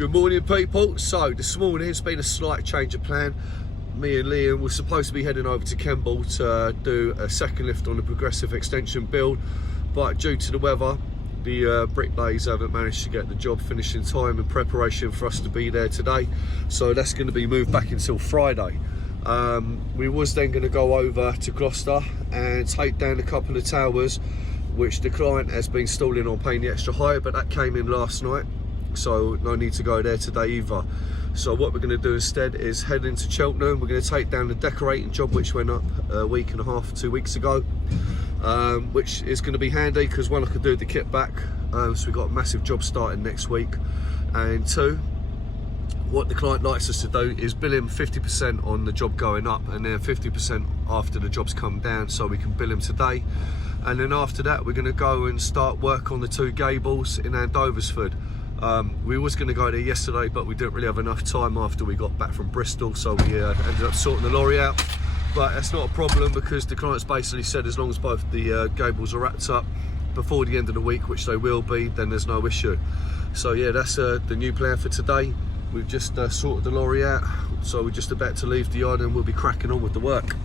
Good morning, people. So this morning it's been a slight change of plan. Me and Liam were supposed to be heading over to Kemble to do a second lift on the progressive extension build, but due to the weather, the bricklayers haven't managed to get the job finished in time in preparation for us to be there today. So that's going to be moved back until Friday. We was then going to go over to Gloucester and take down a couple of towers, which the client has been stalling on paying the extra hire, but that came in last night, so no need to go there today either. So what we're going to do instead is head into Cheltenham. We're going to take down the decorating job, which went up a week and a half, 2 weeks ago, which is going to be handy because one, I could do the kit back, so we've got a massive job starting next week, and two, what the client likes us to do is bill him 50% on the job going up and then 50% after the job's come down, so we can bill him today. And then after that we're going to go and start work on the 2 gables in Andoversford. We was going to go there yesterday, but we didn't really have enough time after we got back from Bristol, so we ended up sorting the lorry out. But that's not a problem because the client's basically said as long as both the gables are wrapped up before the end of the week, which they will be, then there's no issue. So yeah, that's the new plan for today. We've just sorted the lorry out, so we're just about to leave the yard and we'll be cracking on with the work.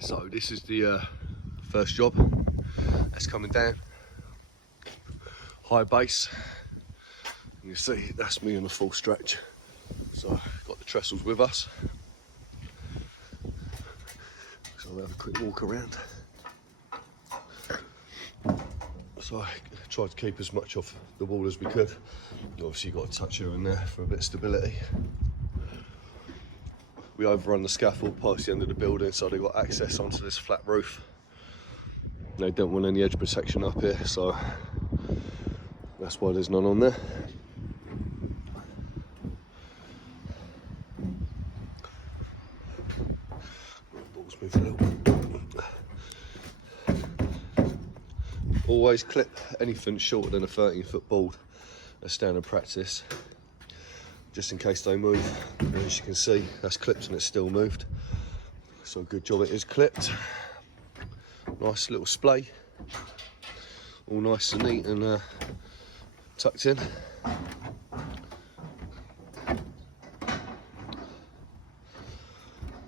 So this is the first job that's coming down. High base. And you see, that's me in a full stretch. So got the trestles with us. So I'll have a quick walk around. So I tried to keep as much off the wall as we could. Obviously you've got to touch here and there for a bit of stability. We overrun the scaffold past the end of the building, so they got access onto this flat roof. They don't want any edge protection up here, so that's why there's none on there. Balls move a little bit. Always clip anything shorter than a 13-foot board as standard practice, just in case they move. And as you can see, that's clipped and it's still moved. So good job it is clipped. Nice little splay, all nice and neat and tucked in.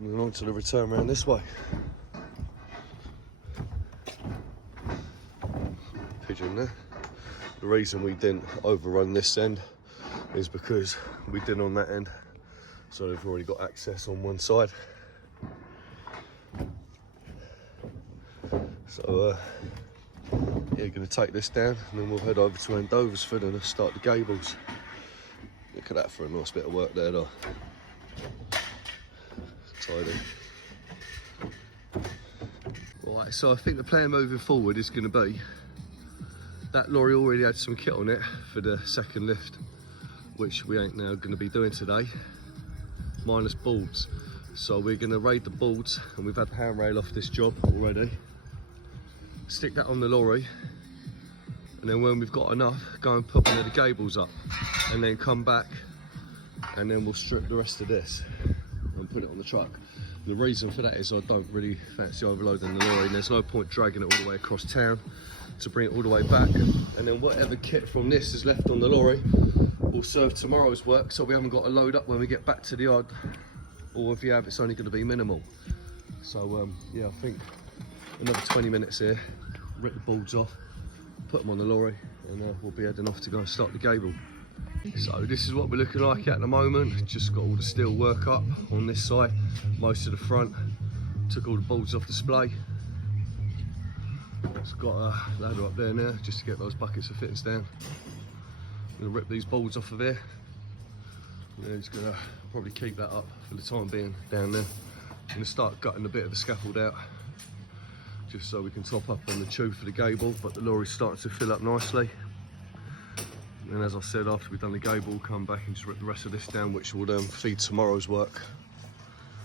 Moving on to the return around this way. Pigeon there. The reason we didn't overrun this end is because we did on that end, so they've already got access on one side. So yeah, going to take this down and then we'll head over to Andoversford and start the gables. Look at that for a nice bit of work there though. Tidy. Right, so I think the plan moving forward is going to be that lorry already had some kit on it for the second lift, which we ain't now going to be doing today, minus boards. So we're going to raid the boards, and we've had the handrail off this job already. Stick that on the lorry, and then when we've got enough, go and put one of the gables up, and then come back, and then we'll strip the rest of this and put it on the truck. The reason for that is I don't really fancy overloading the lorry, and there's no point dragging it all the way across town to bring it all the way back, and then whatever kit from this is left on the lorry will serve tomorrow's work, so we haven't got to load up when we get back to the yard, or if you have, it's only going to be minimal. So yeah, I think another 20 minutes here, rip the boards off, put them on the lorry, and we'll be heading off to go and start the gable. So this is what we're looking like at the moment. Just got all the steel work up on this side, most of the front, took all the boards off display. It's got a ladder up there now just to get those buckets of fittings down. I'm going to rip these boards off of here. Yeah, just going to probably keep that up for the time being down there. I'm going to start gutting a bit of the scaffold out just so we can top up on the tube for the gable, but the lorry's starting to fill up nicely. And as I said, after we've done the gable, we'll come back and just rip the rest of this down, which will feed tomorrow's work.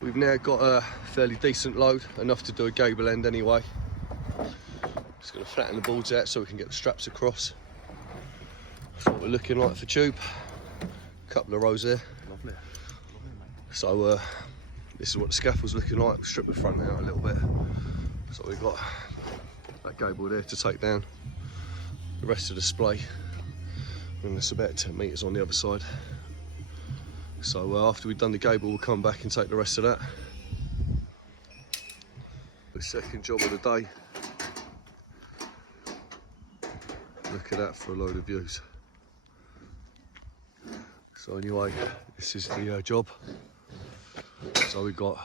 We've now got a fairly decent load, enough to do a gable end anyway. Just going to flatten the boards out so we can get the straps across. That's what we're looking like for tube. A couple of rows there. Lovely. So this is what the scaffold's looking like. We'll strip the front out a little bit. So we've got that gable there to take down. The rest of the display and it's about 10 metres on the other side. So after we've done the gable, we'll come back and take the rest of that. The second job of the day. Look at that for a load of views. So anyway, this is the job. So we've got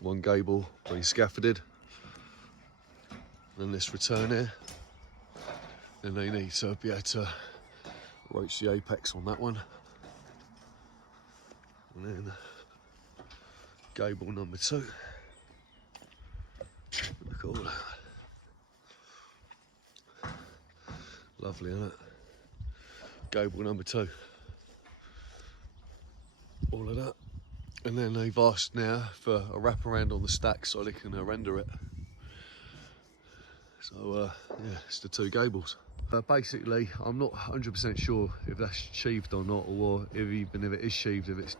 one gable being scaffolded, and this return here. Then they need to be able to roach the apex on that one. And then gable number 2. Look at all that. Lovely, isn't it? Gable number 2. All of that. And then they've asked now for a wraparound on the stack so they can render it. So yeah, it's the 2 gables. Basically, I'm not 100% sure if that's sheathed or not, or even if it is sheathed, if it's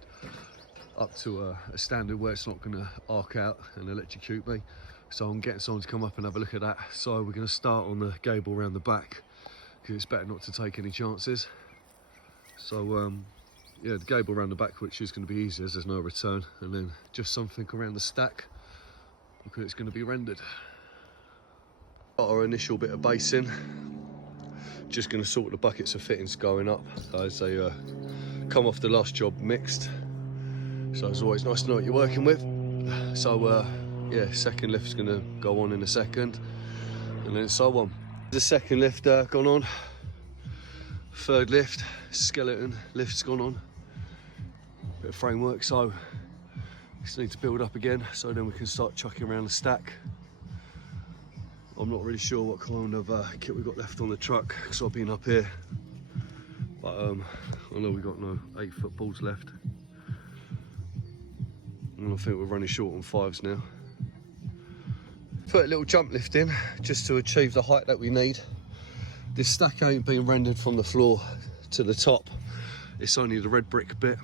up to a standard where it's not going to arc out and electrocute me. So I'm getting someone to come up and have a look at that. So we're going to start on the gable around the back, because it's better not to take any chances. So yeah, the gable around the back, which is going to be easier as there's no return, and then just something around the stack because it's going to be rendered. Got our initial bit of basing. Just going to sort the buckets of fittings going up as they come off the last job mixed. So it's always nice to know what you're working with. So yeah, second lift's going to go on in a second, and then so on. The second lift gone on. Third lift, skeleton lift's gone on. Bit of framework, so just need to build up again, so then we can start chucking around the stack. I'm not really sure what kind of kit we've got left on the truck, because I've been up here. But I know we've got no 8-foot boards left. And I think we're running short on 5s now. Put a little jump lift in, just to achieve the height that we need. This stack ain't been rendered from the floor to the top. It's only the red brick bit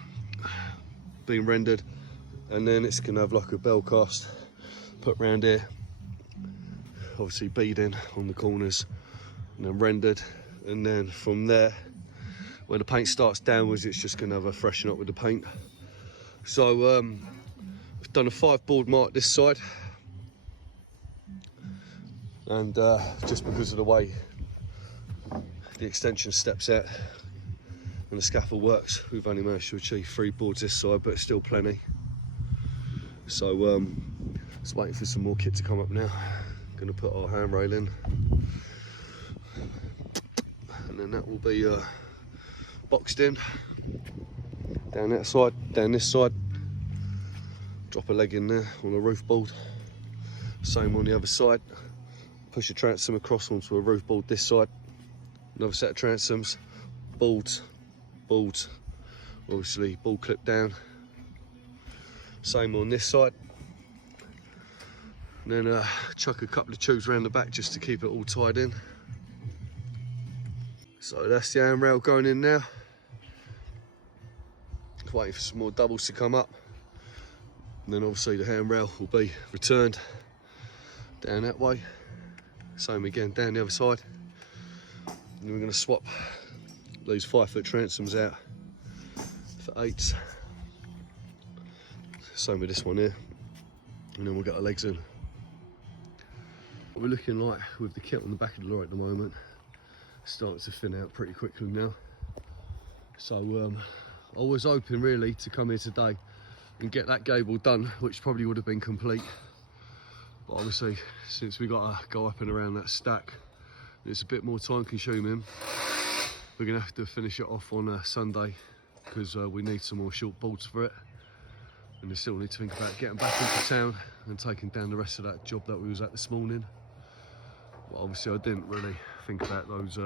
being rendered. And then it's gonna have like a bell cast put round here. Obviously beading on the corners, and then rendered, and then from there, when the paint starts downwards, it's just going to have a freshen up with the paint. So we've done a 5 board mark this side, and just because of the way the extension steps out and the scaffold works, we've only managed to achieve 3 boards this side, but it's still plenty. So just waiting for some more kit to come up now. Going to put our handrail in, and then that will be boxed in down that side, down this side. Drop a leg in there on a roof board, same on the other side. Push a transom across onto a roof board this side, another set of transoms, boards, obviously board clip down, same on this side. And then chuck a couple of tubes around the back just to keep it all tied in. So that's the handrail going in now. Waiting for some more doubles to come up. And then obviously the handrail will be returned down that way. Same again down the other side. And we're going to swap these 5-foot transoms out for 8s. Same with this one here. And then we'll get our legs in. What we're looking like with the kit on the back of the lorry at the moment, starting to thin out pretty quickly now. So I was hoping really to come here today and get that gable done, which probably would have been complete. But obviously, since we got to go up and around that stack, it's a bit more time consuming. We're gonna have to finish it off on Sunday, because we need some more short boards for it. And we still need to think about getting back into town and taking down the rest of that job that we was at this morning. But obviously I didn't really think about those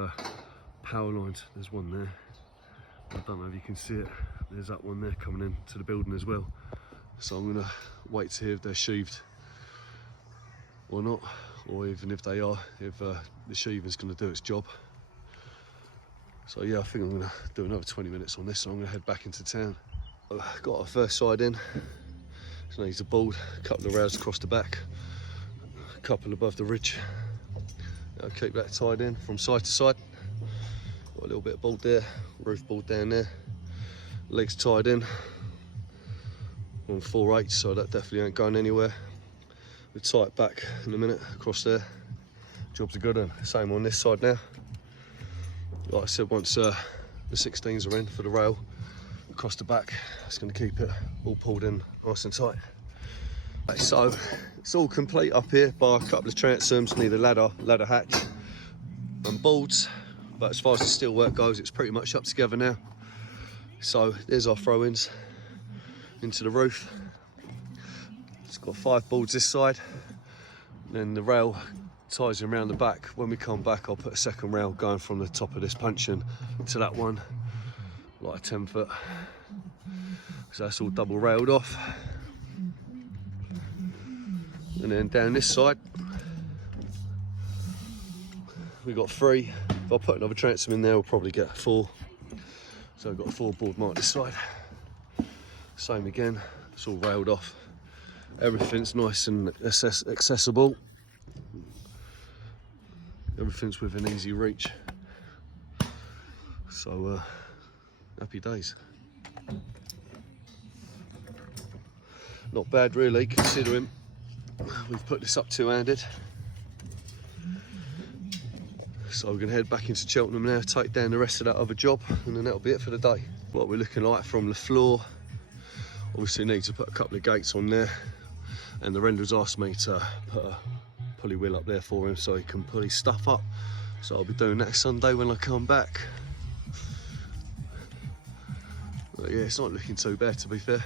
power lines. There's one there. I don't know if you can see it. There's that one there coming into the building as well. So I'm gonna wait to hear if they're sheathed or not, or even if they are, if the sheathing's gonna do its job. So yeah, I think I'm gonna do another 20 minutes on this, so I'm gonna head back into town. I've got our first side in. Just needs a board, a couple of rails across the back, a couple above the ridge. I'll keep that tied in from side to side. Got a little bit of bolt there, roof board down there, legs tied in on 4/8, so that definitely ain't going anywhere. We'll tie it back in a minute across there. Job's a good one. Same on this side now. Like I said, once the 16s are in for the rail across the back, it's going to keep it all pulled in nice and tight. Right, so it's all complete up here, bar a couple of transoms, need a ladder hatch and boards. But as far as the steel work goes, it's pretty much up together now. So there's our throw-ins into the roof. It's got 5 boards this side, and then the rail ties in around the back. When we come back, I'll put a second rail going from the top of this puncheon to that one, like a 10 foot. So that's all double railed off. And then down this side, we've got 3. If I put another transom in there, we'll probably get 4. So we've got a 4 board mark this side. Same again, it's all railed off. Everything's nice and accessible. Everything's within easy reach. So happy days. Not bad really, considering we've put this up two-handed. So we're going to head back into Cheltenham now, take down the rest of that other job, and then that'll be it for the day. What we're looking like from the floor, obviously need to put a couple of gates on there, and the render's asked me to put a pulley wheel up there for him so he can pull his stuff up. So I'll be doing that Sunday when I come back. But yeah, it's not looking too bad, to be fair.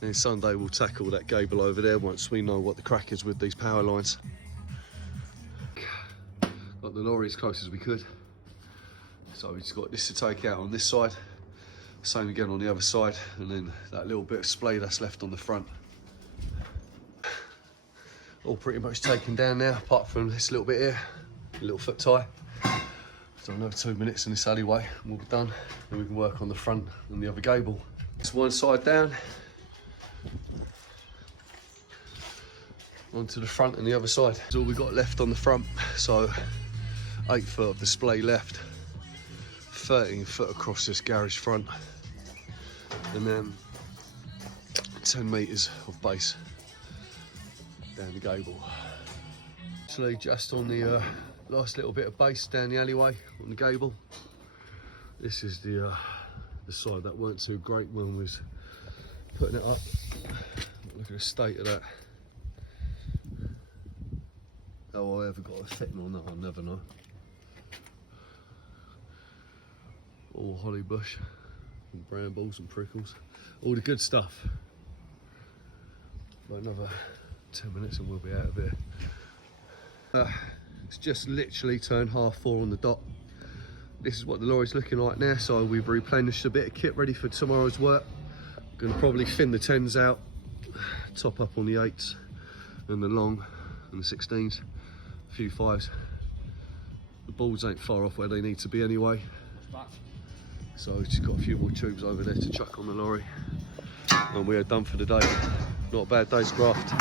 Then Sunday we'll tackle that gable over there once we know what the crack is with these power lines. Got the lorry as close as we could. So we've just got this to take out on this side. Same again on the other side, and then that little bit of splay that's left on the front. All pretty much taken down now, apart from this little bit here, a little foot tie. So another 2 minutes in this alleyway and we'll be done. Then we can work on the front and the other gable. It's one side down, onto the front and the other side. That's all we got left on the front. So 8 foot of display left, 13 foot across this garage front, and then 10 metres of base down the gable. Actually just on the last little bit of base down the alleyway on the gable. This is the side that weren't too great when we was putting it up. Look at the state of that. How I ever got a fitting on that, I'll never know. All holly bush and brambles and prickles, all the good stuff. For another 10 minutes and we'll be out of here. It's just literally turned 4:30 on the dot. This is what the lorry's looking like now, so we've replenished a bit of kit ready for tomorrow's work. Gonna probably thin the 10s out, top up on the 8s and the long and the 16s, a few 5s. The balls ain't far off where they need to be anyway. So we've just got a few more tubes over there to chuck on the lorry, and we are done for the day. Not a bad day's graft.